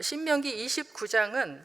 신명기 29장은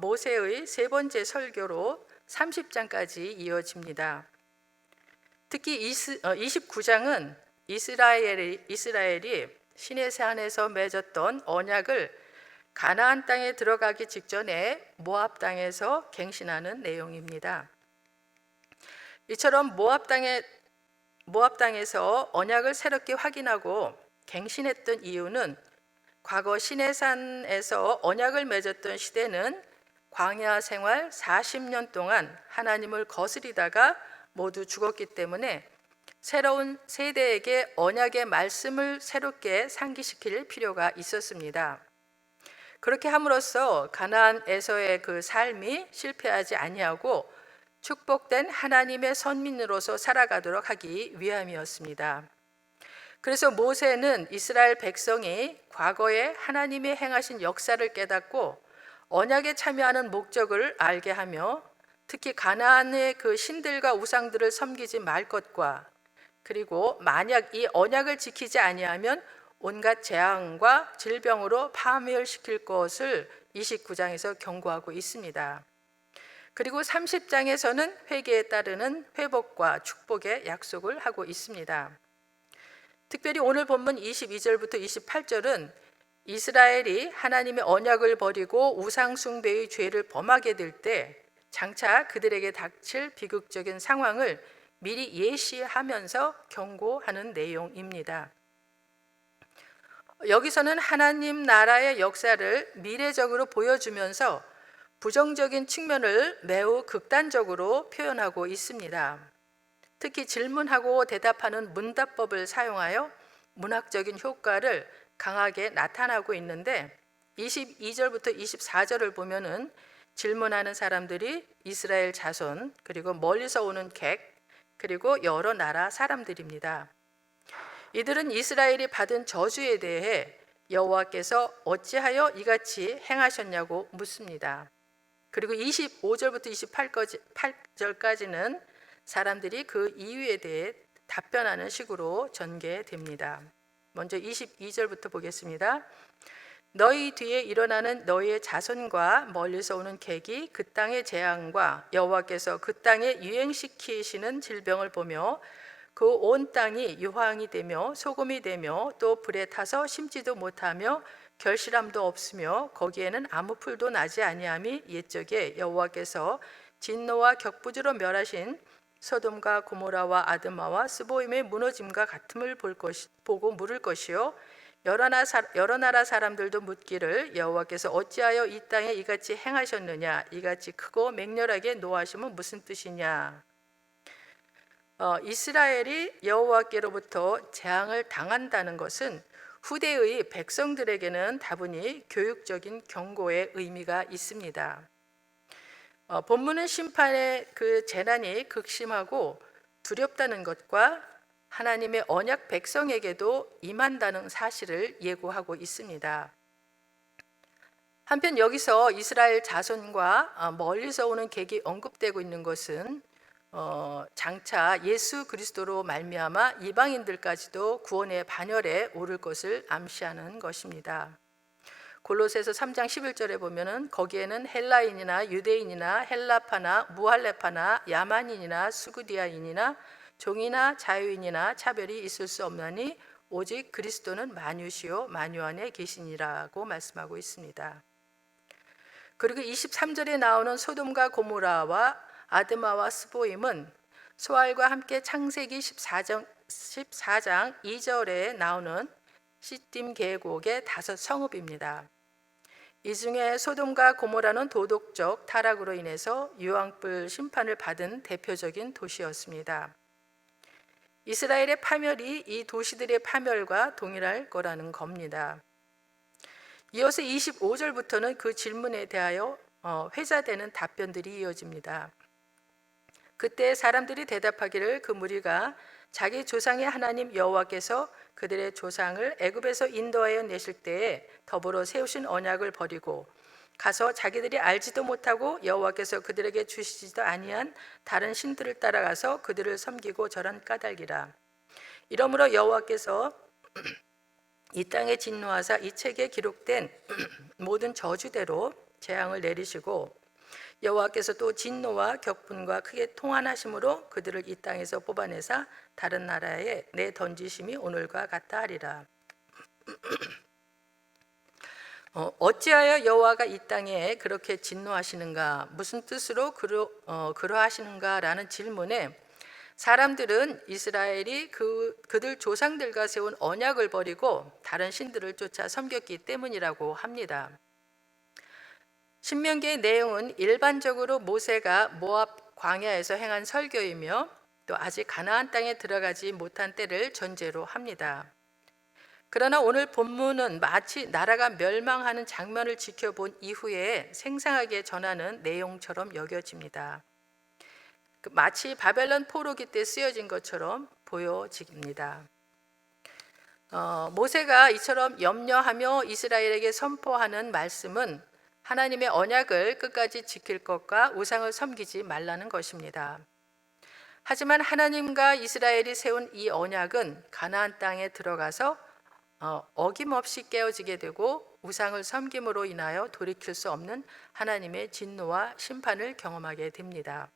모세의 세 번째 설교로 30장까지 이어집니다. 특히 29장은 이스라엘이 시내산에서 맺었던 언약을 가나안 땅에 들어가기 직전에 모압 땅에서 갱신하는 내용입니다. 이처럼 모압 땅에서 언약을 새롭게 확인하고 갱신했던 이유는 과거 시내산에서 언약을 맺었던 시대는 광야 생활 40년 동안 하나님을 거스리다가 모두 죽었기 때문에 새로운 세대에게 언약의 말씀을 새롭게 상기시킬 필요가 있었습니다. 그렇게 함으로써 가나안에서의 그 삶이 실패하지 아니하고 축복된 하나님의 선민으로서 살아가도록 하기 위함이었습니다. 그래서 모세는 이스라엘 백성이 과거에 하나님이 행하신 역사를 깨닫고 언약에 참여하는 목적을 알게 하며 특히 가나안의 그 신들과 우상들을 섬기지 말 것과 그리고 만약 이 언약을 지키지 아니하면 온갖 재앙과 질병으로 파멸시킬 것을 29장에서 경고하고 있습니다. 그리고 30장에서는 회개에 따르는 회복과 축복의 약속을 하고 있습니다. 특별히 오늘 본문 22절부터 28절은 이스라엘이 하나님의 언약을 버리고 우상 숭배의 죄를 범하게 될 때 장차 그들에게 닥칠 비극적인 상황을 미리 예시하면서 경고하는 내용입니다. 여기서는 하나님 나라의 역사를 미래적으로 보여주면서 부정적인 측면을 매우 극단적으로 표현하고 있습니다. 특히 질문하고 대답하는 문답법을 사용하여 문학적인 효과를 강하게 나타나고 있는데 22절부터 24절을 보면은 질문하는 사람들이 이스라엘 자손 그리고 멀리서 오는 객 그리고 여러 나라 사람들입니다. 이들은 이스라엘이 받은 저주에 대해 여호와께서 어찌하여 이같이 행하셨냐고 묻습니다. 그리고 25절부터 28절까지는 사람들이 그 이유에 대해 답변하는 식으로 전개됩니다. 먼저 22절부터 보겠습니다. 너희 뒤에 일어나는 너희의 자손과 멀리서 오는 객이 그 땅의 재앙과 여호와께서 그 땅에 유행시키시는 질병을 보며 그 온 땅이 유황이 되며 소금이 되며 또 불에 타서 심지도 못하며 결실함도 없으며 거기에는 아무 풀도 나지 아니함이 옛적에 여호와께서 진노와 격부지로 멸하신 소돔과 고모라와 아드마와 스보임의 무너짐과 같음을 보고 물을 것이요 여러 나라 사람들도 묻기를 여호와께서 어찌하여 이 땅에 이같이 행하셨느냐 이같이 크고 맹렬하게 노하심은 무슨 뜻이냐. 이스라엘이 여호와께로부터 재앙을 당한다는 것은 후대의 백성들에게는 다분히 교육적인 경고의 의미가 있습니다. 본문은 심판의 그 재난이 극심하고 두렵다는 것과 하나님의 언약 백성에게도 임한다는 사실을 예고하고 있습니다. 한편 여기서 이스라엘 자손과 멀리서 오는 객이 언급되고 있는 것은 장차 예수 그리스도로 말미암아 이방인들까지도 구원의 반열에 오를 것을 암시하는 것입니다. 골로새서 3장 11절에 보면은 거기에는 헬라인이나 유대인이나 헬라파나 무할레파나 야만인이나 수구디아인이나 종이나 자유인이나 차별이 있을 수 없나니 오직 그리스도는 만유시요 만유 안에 계시니라고 말씀하고 있습니다. 그리고 23절에 나오는 소돔과 고모라와 아드마와 스보임은 소알과 함께 창세기 14장 2절에 나오는 시딤 계곡의 5 성읍입니다. 이 중에 소돔과 고모라는 도덕적 타락으로 인해서 유황불 심판을 받은 대표적인 도시였습니다. 이스라엘의 파멸이 이 도시들의 파멸과 동일할 거라는 겁니다. 이어서 25절부터는 그 질문에 대하여 회자되는 답변들이 이어집니다. 그때 사람들이 대답하기를 그 무리가 자기 조상의 하나님 여호와께서 그들의 조상을 애굽에서 인도하여 내실 때에 더불어 세우신 언약을 버리고 가서 자기들이 알지도 못하고 여호와께서 그들에게 주시지도 아니한 다른 신들을 따라가서 그들을 섬기고 절한 까닭이라. 이러므로 여호와께서 이 땅에 진노하사 이 책에 기록된 모든 저주대로 재앙을 내리시고 여호와께서 또 진노와 격분과 크게 통한하심으로 그들을 이 땅에서 뽑아내사 다른 나라에 내던지심이 오늘과 같다 하리라. 어찌하여 여호와가 이 땅에 그렇게 진노하시는가, 무슨 뜻으로 그러하시는가라는 질문에 사람들은 이스라엘이 그들 조상들과 세운 언약을 버리고 다른 신들을 쫓아 섬겼기 때문이라고 합니다. 신명기의 내용은 일반적으로 모세가 모압 광야에서 행한 설교이며 또 아직 가나안 땅에 들어가지 못한 때를 전제로 합니다. 그러나 오늘 본문은 마치 나라가 멸망하는 장면을 지켜본 이후에 생생하게 전하는 내용처럼 여겨집니다. 마치 바벨론 포로기 때 쓰여진 것처럼 보여집니다. 모세가 이처럼 염려하며 이스라엘에게 선포하는 말씀은 하나님의 언약을 끝까지 지킬 것과 우상을 섬기지 말라는 것입니다. 하지만 하나님과 이스라엘이 세운 이 언약은 가나안 땅에 들어가서 어김없이 깨어지게 되고 우상을 섬김으로 인하여 돌이킬 수 없는 하나님의 진노와 심판을 경험하게 됩니다.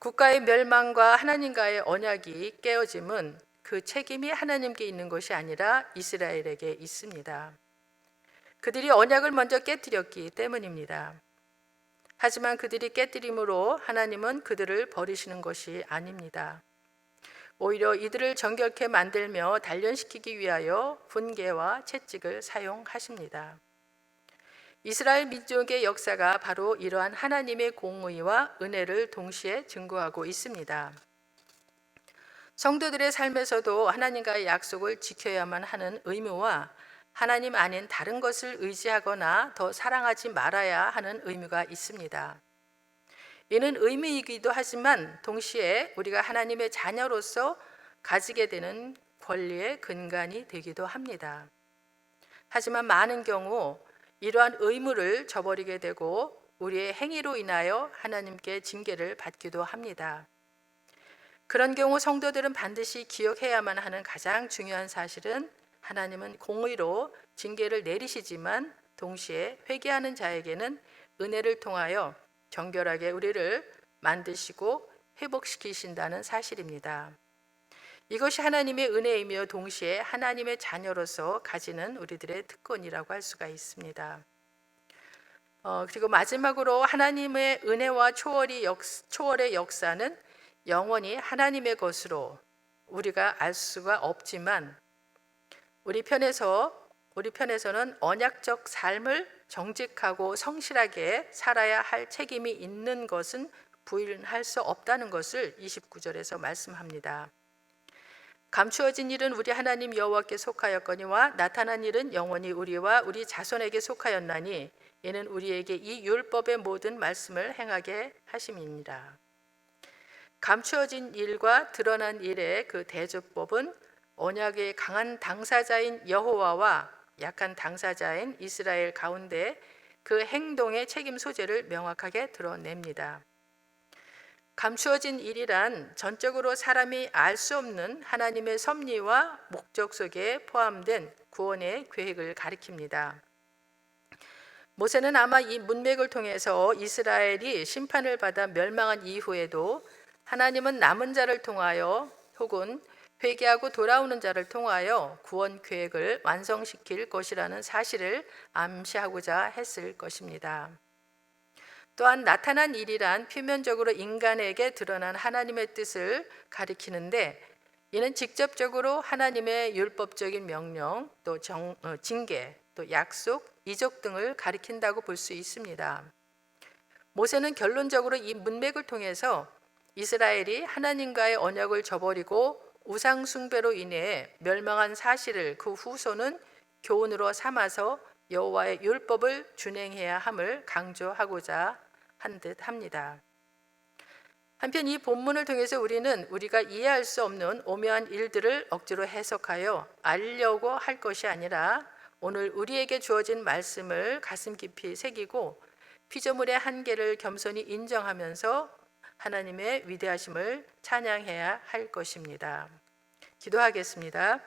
국가의 멸망과 하나님과의 언약이 깨어짐은 그 책임이 하나님께 있는 것이 아니라 이스라엘에게 있습니다. 그들이 언약을 먼저 깨뜨렸기 때문입니다. 하지만 그들이 깨뜨림으로 하나님은 그들을 버리시는 것이 아닙니다. 오히려 이들을 정결케 만들며 단련시키기 위하여 훈계와 채찍을 사용하십니다. 이스라엘 민족의 역사가 바로 이러한 하나님의 공의와 은혜를 동시에 증거하고 있습니다. 성도들의 삶에서도 하나님과의 약속을 지켜야만 하는 의무와 하나님 아닌 다른 것을 의지하거나 더 사랑하지 말아야 하는 의무가 있습니다. 이는 의무이기도 하지만 동시에 우리가 하나님의 자녀로서 가지게 되는 권리의 근간이 되기도 합니다. 하지만 많은 경우 이러한 의무를 저버리게 되고 우리의 행위로 인하여 하나님께 징계를 받기도 합니다. 그런 경우 성도들은 반드시 기억해야만 하는 가장 중요한 사실은 하나님은 공의로 징계를 내리시지만 동시에 회개하는 자에게는 은혜를 통하여 정결하게 우리를 만드시고 회복시키신다는 사실입니다. 이것이 하나님의 은혜이며 동시에 하나님의 자녀로서 가지는 우리들의 특권이라고 할 수가 있습니다. 그리고 마지막으로 하나님의 은혜와 초월의 역사는 영원히 하나님의 것으로 우리가 알 수가 없지만 우리 편에서는 언약적 삶을 정직하고 성실하게 살아야 할 책임이 있는 것은 부인할 수 없다는 것을 29절에서 말씀합니다. 감추어진 일은 우리 하나님 여호와께 속하였거니와 나타난 일은 영원히 우리와 우리 자손에게 속하였나니 이는 우리에게 이 율법의 모든 말씀을 행하게 하심이니라. 감추어진 일과 드러난 일의 그 대조법은 언약의 강한 당사자인 여호와와 약한 당사자인 이스라엘 가운데 그 행동의 책임 소재를 명확하게 드러냅니다. 감추어진 일이란 전적으로 사람이 알 수 없는 하나님의 섭리와 목적 속에 포함된 구원의 계획을 가리킵니다. 모세는 아마 이 문맥을 통해서 이스라엘이 심판을 받아 멸망한 이후에도 하나님은 남은 자를 통하여 혹은 회개하고 돌아오는 자를 통하여 구원 계획을 완성시킬 것이라는 사실을 암시하고자 했을 것입니다. 또한 나타난 일이란 표면적으로 인간에게 드러난 하나님의 뜻을 가리키는데 이는 직접적으로 하나님의 율법적인 명령, 또 징계, 또 약속, 이적 등을 가리킨다고 볼 수 있습니다. 모세는 결론적으로 이 문맥을 통해서 이스라엘이 하나님과의 언약을 저버리고 우상 숭배로 인해 멸망한 사실을 그 후손은 교훈으로 삼아서 여호와의 율법을 준행해야 함을 강조하고자 한 듯 합니다. 한편 이 본문을 통해서 우리는 우리가 이해할 수 없는 오묘한 일들을 억지로 해석하여 알려고 할 것이 아니라 오늘 우리에게 주어진 말씀을 가슴 깊이 새기고 피조물의 한계를 겸손히 인정하면서 하나님의 위대하심을 찬양해야 할 것입니다. 기도하겠습니다.